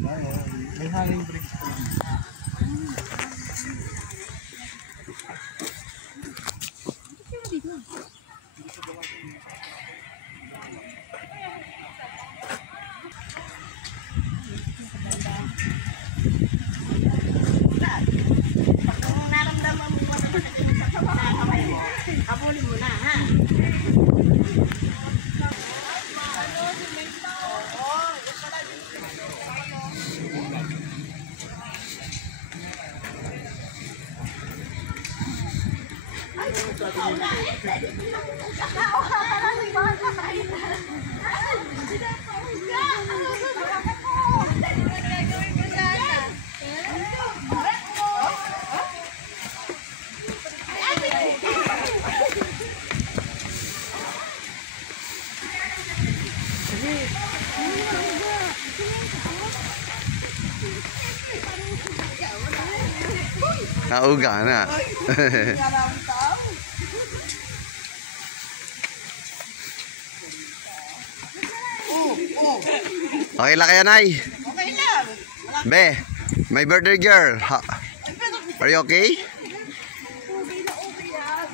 May hanging bridge po. Kabulin mo na, ha? Nauga na. Okay lang kaya, Nay? Okay lang. Be, my birthday girl. Are you okay? Okay lang.